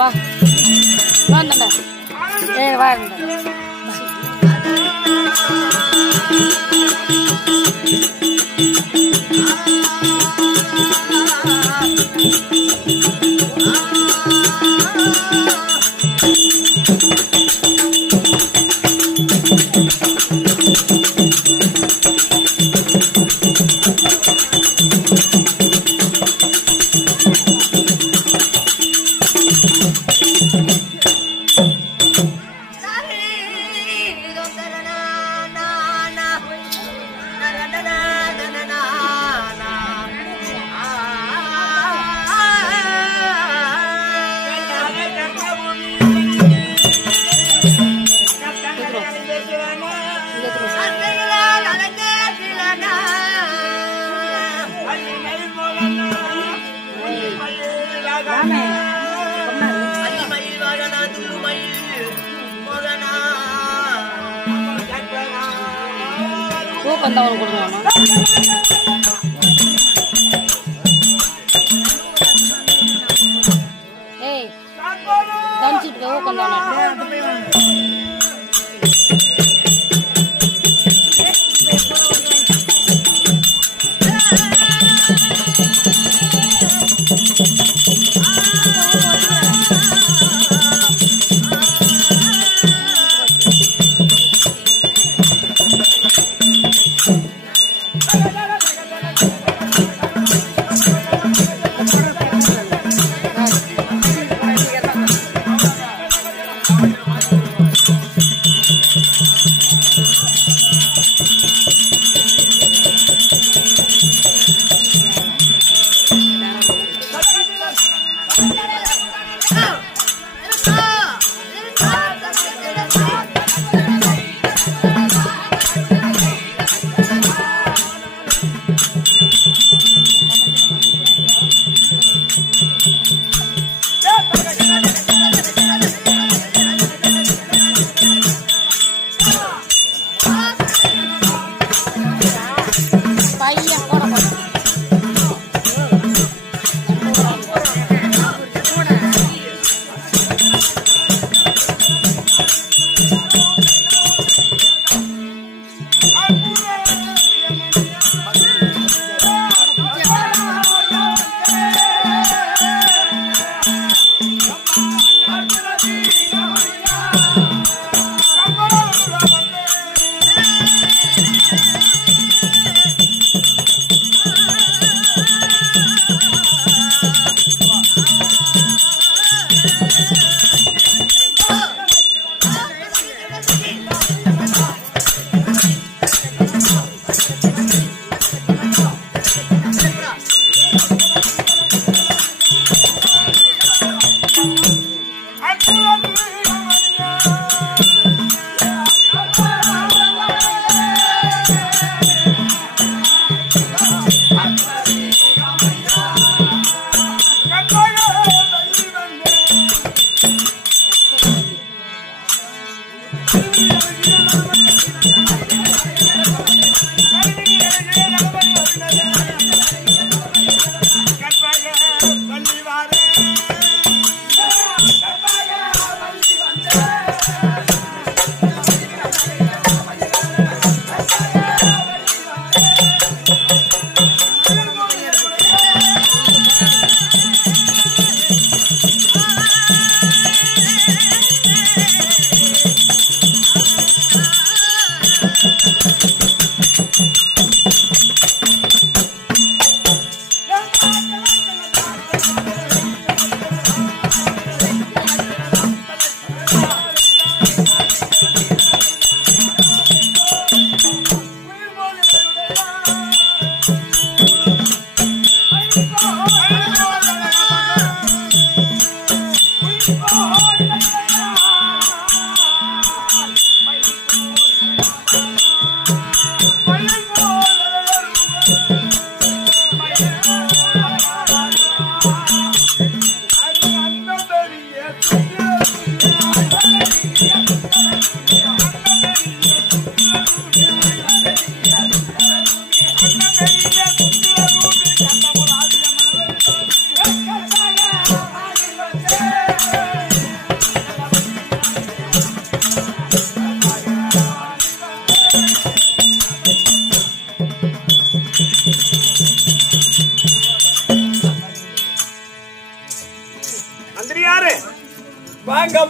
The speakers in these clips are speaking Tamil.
வா வாங்கடா வாங்க பந்தவன் கொடுக்கலாமா ஏய் தஞ்சிட்டு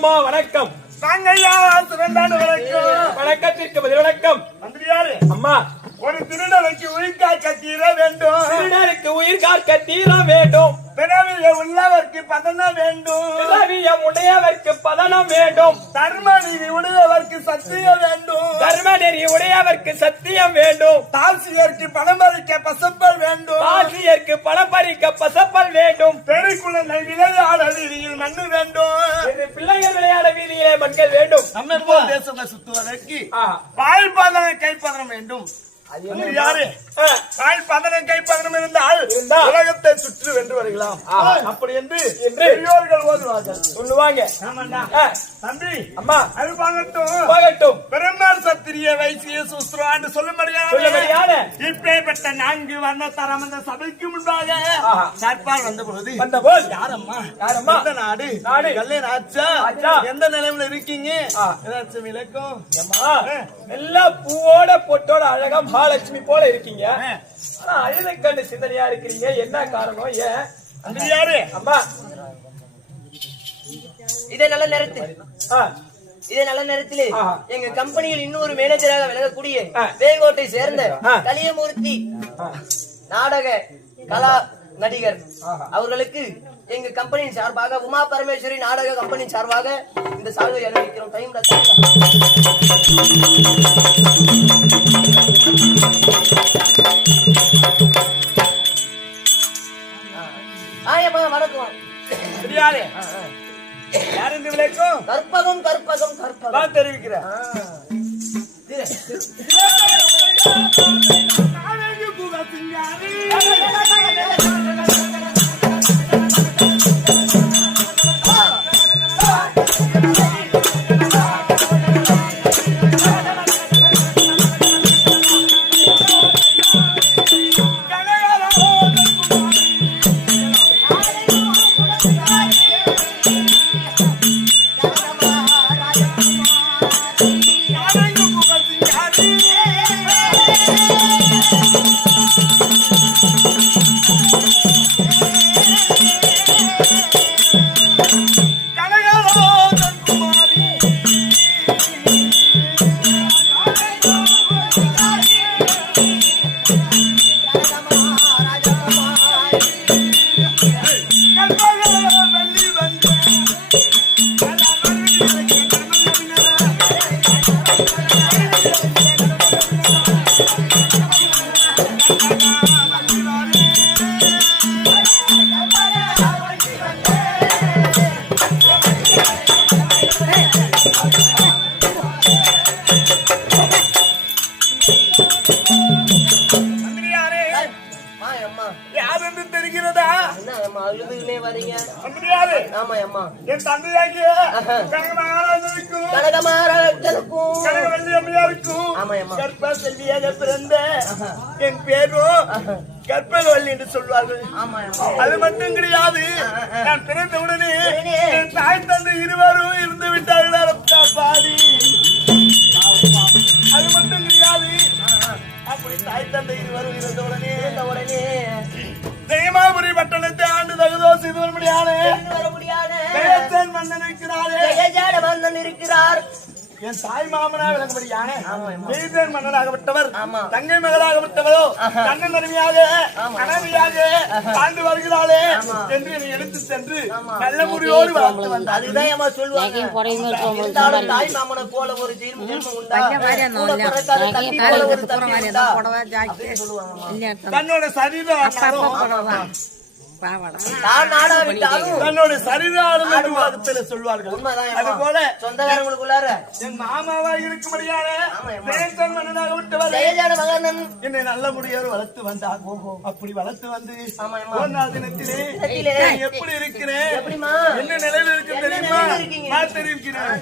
அம்மா வணக்கம். நாங்கய்யா சிறந்தாண்டு வணக்கம். வணக்கத்திற்கு பதில் வணக்கம். மந்திரியாரு அம்மா, ஒரு திருடனுக்கு உயிர்காக்க தீர வேண்டும். திருடனுக்கு உயிர்காக்க தீர வேண்டும். பிறவிய உள்ளவர்க்கு பதனம் வேண்டும். பிறவியம் உடையவர்க்கு பதனம் வேண்டும். தர்ம நீதி உடையவர்க்கு சத்தியம் வேண்டும். தர்ம நெறி உடையவர்க்கு சத்தியம் வேண்டும். தாசியருக்கு பணம் பறிக்க பசப்பல் வேண்டும். ஆசிரியருக்கு பணம் பறிக்க பசப்பல் வேண்டும். பெருக்குழந்தை விளையாட வீதியில் மண்ணு வேண்டும். என்று பிள்ளைகள் விளையாட வீதியிலே மக்கள் வேண்டும். நம்ம போல் தேசத்தை சுத்துவதற்கு வாய் பதனம் கைப்பதனம் வேண்டும். யாரு வாய் பதனம் கைப்பதனம் இருந்தால் உலகத்தை சுற்றி வென்று வருகலாம். அப்படி என்று பெரியோர்கள் ஓதுவார்கள் சொல்லுவாங்க. தம்பி அம்மா, அது பாகட்டும் போகட்டும். பெருமாள் சத்திரிய வைசிய சுஸ்திரம் என்று சொல்லும்படியான இப்பேற்பட்ட 4 வர்ண தரம் அந்த சபைக்கு முன்பாக சர்ப்பால் வந்தபோது யாரம்மா எந்த நாடு கல்லை ஆச்சா எந்த நிலைமையில இருக்கீங்க ஏதாச்சும் விளக்கம்? எல்லாம் பூவோட பொட்டோட அழகா மகாலட்சுமி போல இருக்கீங்க. ஆனா அழுத கண்டு சிந்தனையா இருக்கிறீங்க. என்ன காரணம்? ஏன் அந்த யாரு அம்மா? இதே நல்ல நேரத்திலே எங்க கம்பெனியில் இன்னொரு மேனேஜராக விலகக்கூடிய வேங்கோட்டை சேர்ந்த கலியமூர்த்தி நாடக கலா நடிகர் அவர்களுக்கு எங்க கம்பெனியின் சார்பாக உமா பரமேஸ்வரி நாடக கம்பெனியின் சார்பாக இந்த சால்வை அறிவிக்கிறோம். டைம் வணக்கம். யார் என்று விளக்கம்? கற்பகம் கற்பகம் கற்பகம் தெரிவிக்கிறேன். என் தந்தையாகிய செல்வியாக பிறந்த என் பேரும் கற்பகவல்லி என்று சொல்வார்கள். அது மட்டும் கிடையாது, நான் பிறந்தவுடனே என் தாய் தந்தை இருவரும் இருந்து விட்டார்கள். பாதி அது மட்டும் கிடையாது, அப்படி தாய் தந்தை இருவரும் இருந்தவுடனே தேமாபுரி பட்டணத்தை ஆண்டு தகுதோ செய்து வரும்படியான மன்னன் இருக்கிறார். என் தாய் மாமனா விளங்கும்படியான மன்னனாகப்பட்டவர் தங்கை மகளாகப்பட்டவரோ கண்ணன் அருமையாக கணவியாக ஆண்டு வருகிறாளே என்று என்னை எடுத்து சென்று நல்ல முறையோடு வளர்த்து வந்தார். அதுதான் சொல்லுவாங்க, தாய் மாமனை போல ஒரு தன்னோட சரீரம் தன்னோட சரீரம் சொல்வார்கள். அது போல சொந்தக்காரங்களுக்குள்ளார என் மாமாவா இருக்கும்படியான என்னை நல்ல முறையோடு வளர்த்து வந்தார். அப்படி வளர்த்து வந்து ஒரு நாள் தினத்திலே எப்படி இருக்கிறேன், என்ன நிலையில் இருக்கு தெரியுமா? நான் தெரிவிக்கிறேன்.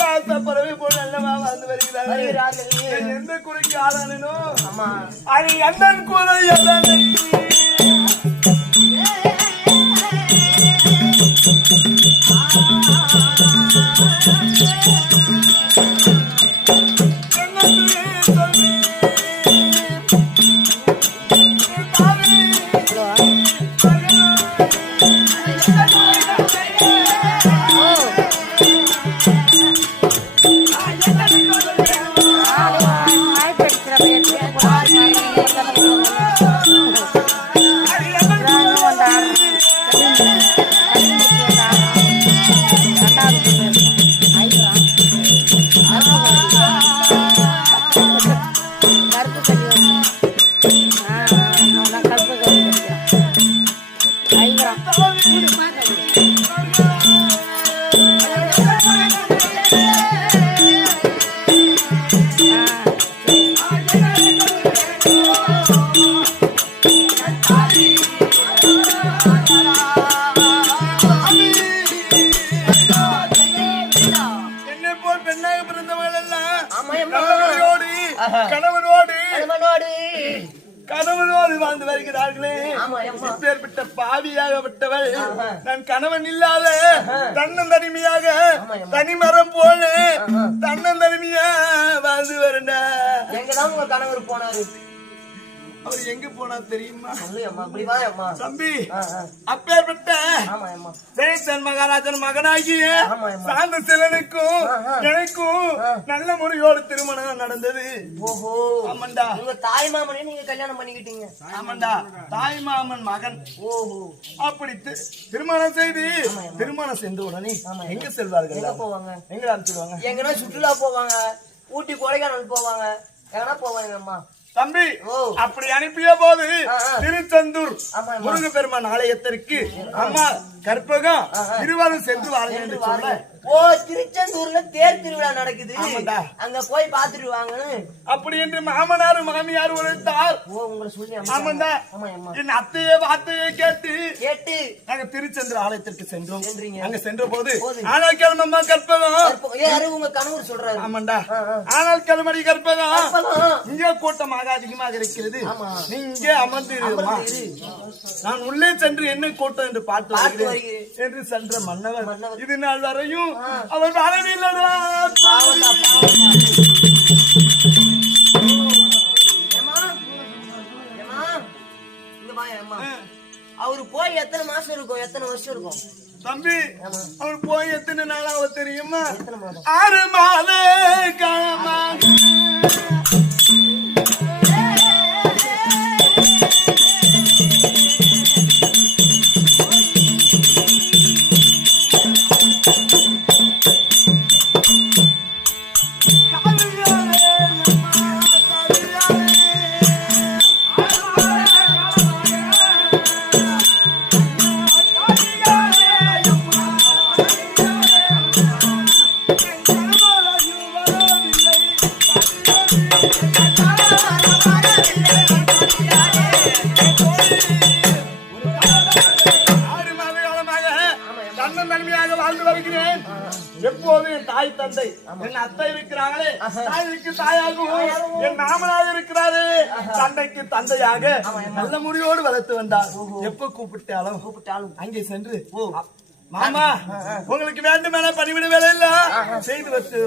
உல்லாச பறவை போல் நல்லவா வாழ்ந்து வருகிறார்கள். எந்த குறைக்கு ஆளானோ அது எந்தன் குறை எதனை கணவனோடு வாழ்ந்து வருகிறார்களே. இப்பேற்பட்ட பாவியாகப்பட்டவள் நான் கணவன் இல்லாத தன்னந்தனிமையாக தனிமரம் போல தன்னந்தனிமையா வாழ்ந்து வரண்டா. எங்கதான் உங்க கணவர் போனாரு? அவர் எங்க போனா தெரியுமா தம்பி? அப்பேற்பட்ட சேத்தன் மகாராஜன் மகனாகிய சாந்த சிலனுக்கும் எனக்கும் நல்ல முறையோடு திருமணம் நடந்தது. ஓஹோ, ஆமாண்டா. உங்க தாய் மாமனே நீங்க கல்யாணம் பண்ணிக்கிட்டீங்க? ஆமாண்டா, தாய் மாமன் மகன். ஓஹோ, அப்படி திருமணம் செய்து திருமணம் சென்ற உடனே எங்க செல்வார்கள்? எங்க போவாங்க? எங்க அனுப்பிடுவாங்க? எங்கன்னா சுற்றுலா போவாங்க, ஊட்டி கொடைக்கானல் போவாங்க, எங்கன்னா போவாங்க அம்மா. தம்பி அப்படி அனுப்பிய போது திருச்செந்தூர் முருகப்பெருமான் ஆலயத்திற்கு அம்மா கற்பகம் இருவரும் சென்று வாருங்கள் என்று சொல்ல, ஓ திருச்செந்தூர்ல தேர் திருவிழா நடக்குது, அங்க போய் பாத்துருவாங்கன்னு அப்படி என்று மாமனார் மாமியார் உழைத்தார். ஓ உங்களை சொல்லி ஆமாண்டா. என் அத்தையே வார்த்தையை கேட்டு நாங்க திருச்செந்தூர் ஆலயத்திற்கு சென்றோம். அங்க சென்ற போது ஆனால் கிளம்பம்மா கற்பகம், உங்க கணவர் சொல்றாரு. ஆமாண்டா, ஆனால் கிளம்படி கற்பகம், இங்கே கூட்டம் அதிகமாக இருக்கிறது, நீங்க அமர்ந்து நான் உள்ளே சென்று என்ன கூட்டம் என்று பார்த்து என்று சென்ற மன்னவர் இது நாள் வரையும் அவர் வரவில்லடா. அவரு போய் எத்தனை மாசம் இருக்கும், எத்தனை வருஷம் இருக்கும் தம்பி? அவர் போய் எத்தனை நாளாக தெரியுமா? 6 மாத காலமாக. எப்போது என் தாய் தந்தை என் அத்தை இருக்கிறாங்களே, தாய்க்கு தாயாகவும் என் மாமனாக இருக்கிறாரு, தந்தைக்கு தந்தையாக நல்ல முறையோடு வளர்த்து வந்தார். எப்ப கூப்பிட்டாலும் அங்கே சென்று மாமா உங்களுக்கு வேண்டுமான பணிவிட வேலை இல்ல செய்து வச்சு